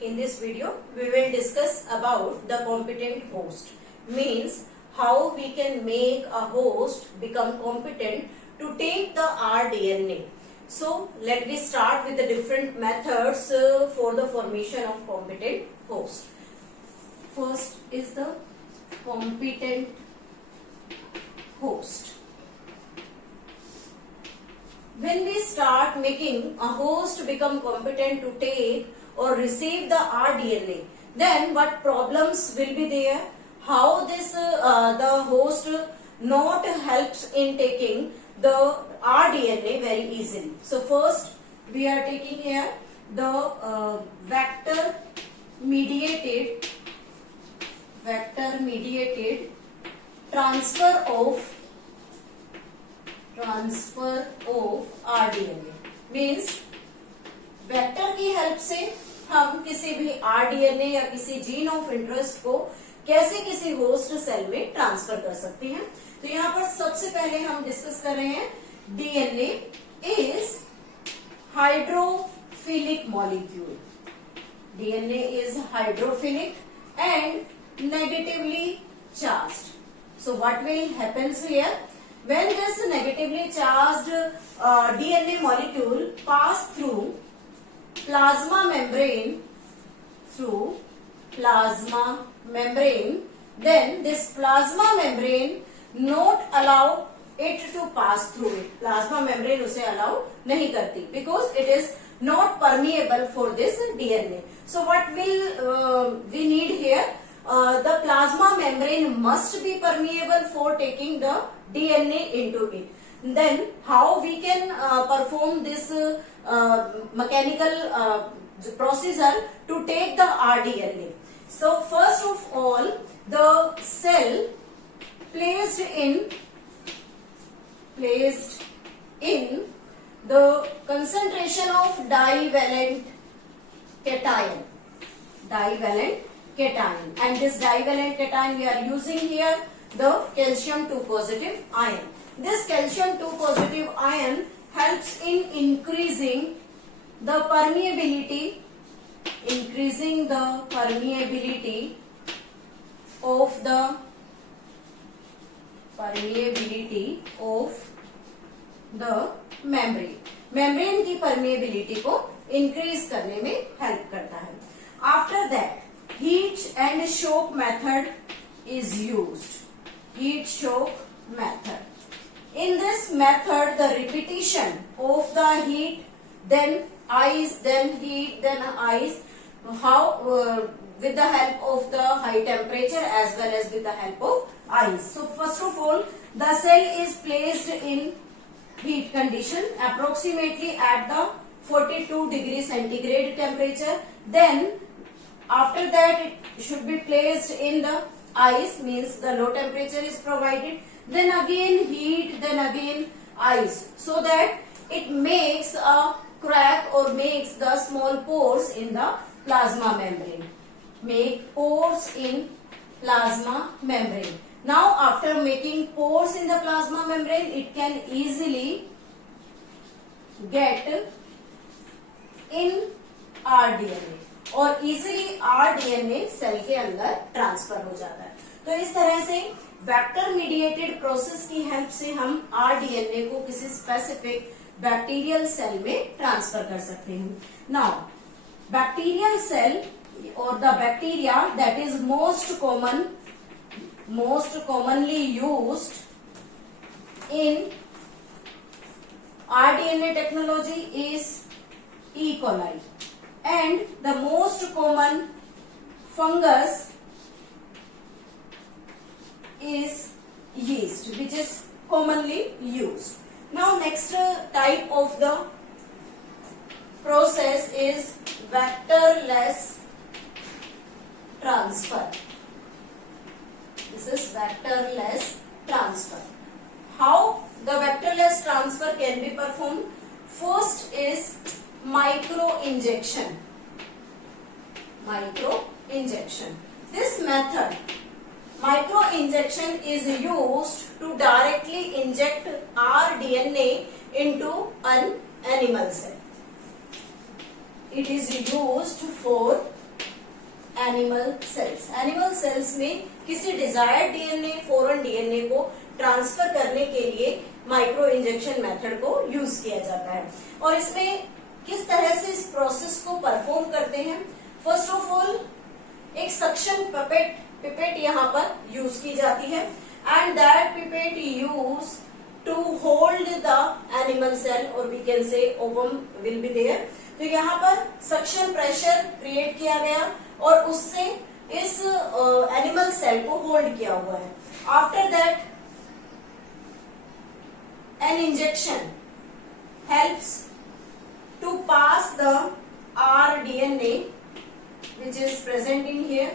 In this video, we will discuss about the competent host. Means how we can make a host become competent to take the rDNA. So let me start with the different methods for the formation of competent host. First is the competent host. When we start making a host become competent to take or receive the rDNA, then what problems will be there? How this the host not helps in taking the rDNA very easily. So first we are taking here the vector mediated transfer of rDNA. Means vector की help से हम किसी भी rDNA या किसी gene of interest को कैसे किसी होस्ट सेल में ट्रांसफर कर सकते हैं. तो यहाँ पर सबसे पहले हम डिस्कस कर रहे हैं DNA is hydrophilic molecule. DNA is hydrophilic and negatively charged. So what will happen here? When this negatively charged DNA molecule pass through plasma membrane, then this plasma membrane not allow it to pass through it. Plasma membrane उसे allow नहीं करती because it is not permeable for this DNA. So what will we need here? The plasma membrane must be permeable for taking the DNA into it. Then how we can perform this mechanical procedure to take the rDNA? So first of all, the cell placed in the concentration of divalent cation. And this divalent cation we are using here the calcium 2 positive ion. This calcium 2 positive ion helps in increasing the permeability of the membrane. membrane की permeability को increase करने में help करता है. After that, heat and shock method is used. Heat shock method. In this method, the repetition of the heat, then ice, then heat, then ice, with the help of the high temperature as well as with the help of ice. So first of all, the cell is placed in heat condition approximately at the 42 degree centigrade temperature. Then after that it should be placed in the ice, means the low temperature is provided. Then again heat, then again ice, so that it makes a crack or makes the small pores in the plasma membrane. Make pores in plasma membrane. Now after making pores in the plasma membrane, it can easily get in rDNA और easily rDNA cell के अंदर transfer हो जाता है. तो इस तरह से वेक्टर मीडिएटेड प्रोसेस की हेल्प से हम rDNA को किसी स्पेसिफिक बैक्टीरियल सेल में ट्रांसफर कर सकते हैं. नाउ बैक्टीरियल सेल और the bacteria that is most commonly used in rDNA technology is E. coli. And the most common fungus is yeast, which is commonly used. Now next type of the process is vectorless transfer. This is vectorless transfer. How the vectorless transfer can be performed? First is micro injection. This method, micro injection, is used to directly inject rDNA into an animal cell. It is used for animal cells. Animal cells में किसी desired DNA foreign DNA को transfer करने के लिए micro injection method को use किया जाता है। और इसमें किस तरह से इस प्रोसेस को परफॉर्म करते हैं, फर्स्ट ऑफ ऑल एक सक्शन पिपेट यहाँ पर यूज की जाती है and that pipette use to hold the animal cell और we can say ovum will be there. तो यहाँ पर सक्शन प्रेशर क्रिएट किया गया और उससे इस एनिमल सेल को होल्ड किया हुआ है। After that an injection helps to pass the rDNA which is present in here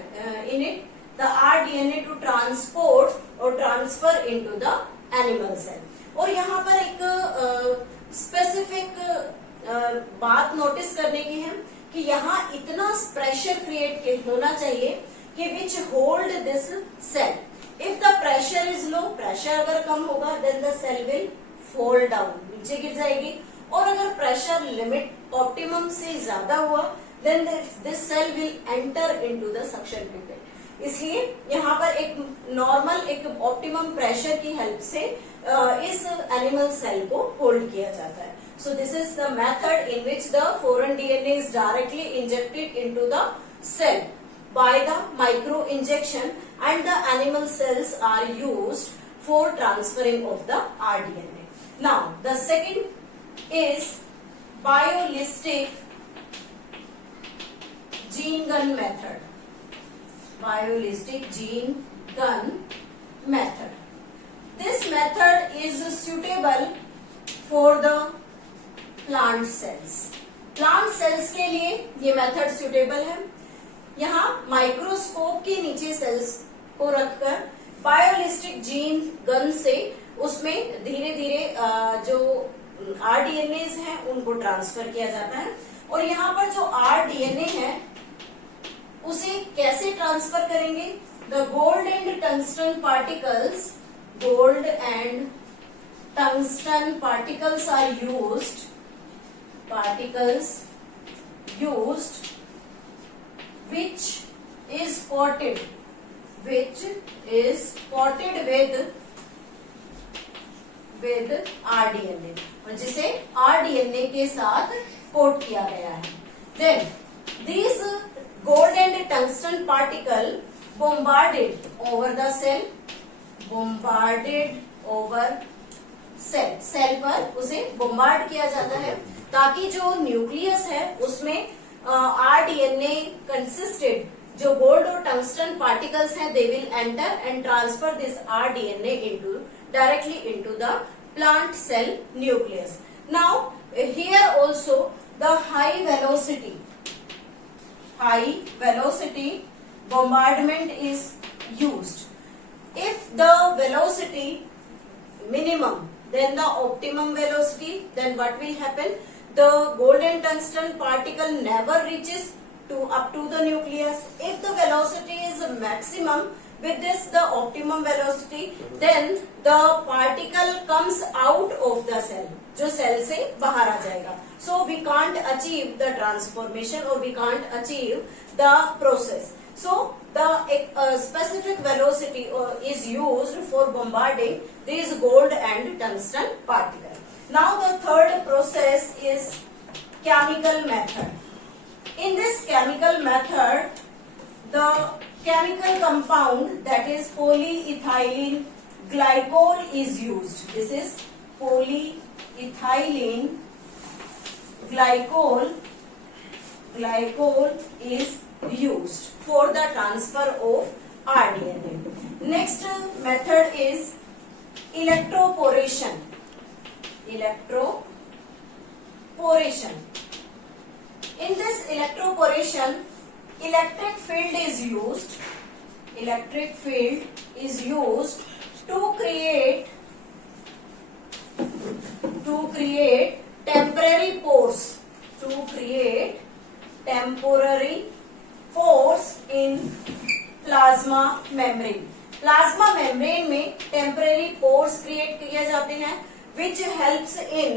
in it, the rDNA to transport or transfer into the animal cell। और यहाँ पर एक स्पेसिफिक बात नोटिस करने की है कि यहाँ इतना प्रेशर क्रिएट होना चाहिए कि which hold this cell. If the pressure is low, pressure अगर कम होगा then the cell will fall down, नीचे गिर जाएगी। और अगर प्रेशर लिमिट ऑप्टिमम से ज्यादा हुआ then this cell will enter into the suction pipette. इसलिए यहाँ पर एक नॉर्मल एक ऑप्टिमम प्रेशर की हेल्प से इस एनिमल सेल को होल्ड किया जाता है। So this is the method in which the foreign DNA is directly injected into the cell by the micro injection and the animal cells are used for transferring of the rDNA. Now the second is biolistic gene gun method. Biolistic gene gun method. This method is suitable for the plant cells. Plant cells के लिए ये method suitable है। यहाँ microscope के नीचे sales को रखकर biolistic gene gun से उसमें धीरे धीरे जो आरडीएनएज हैं उनको ट्रांसफर किया जाता है। और यहाँ पर जो आरडीएनए है उसे कैसे ट्रांसफर करेंगे, the gold and tungsten particles, gold and tungsten particles are used, particles used which is coated with rDNA और जिसे rDNA के साथ कोट किया गया है। Then these gold and tungsten particle bombarded over the cell, bombarded over cell, cell पर उसे बोम्बार्ड किया जाता है ताकि जो न्यूक्लियस है उसमें आरडीएनए कंसिस्टेड जो गोल्ड और टंगस्टन पार्टिकल्स हैं they will enter and transfer this rDNA into directly into the plant cell nucleus. Now here also the high velocity bombardment is used. If the velocity minimum then the optimum velocity, then what will happen, the gold and tungsten particle never reaches up to the nucleus. If the velocity is maximum, with this the optimum velocity, then the particle comes out of the cell, जो cell से बाहर आ जाएगा। So we can't achieve the transformation or we can't achieve the process. So the specific velocity is used for bombarding these gold and tungsten particles. Now the third process is chemical method. In this chemical method, the chemical compound that is polyethylene glycol is used. This is polyethylene glycol is used for the transfer of rDNA. Next method is electroporation. In this electroporation, electric field is used to create temporary pores in plasma membrane. Plasma membrane में temporary pores create किए जाते हैं which helps in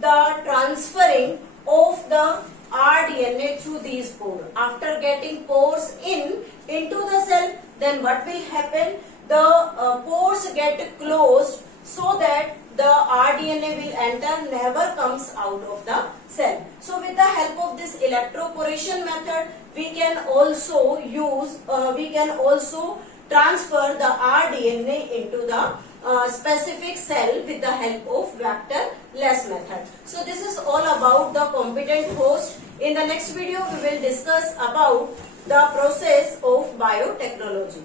the transferring of the rDNA through these pores. After getting pores into the cell, then what will happen? The pores get closed so that the rDNA will enter, never comes out of the cell. So with the help of this electroporation method, we can also transfer the rDNA into the specific cell with the help of vector-less method. So this is all about the competent host. In the next video, we will discuss about the process of biotechnology.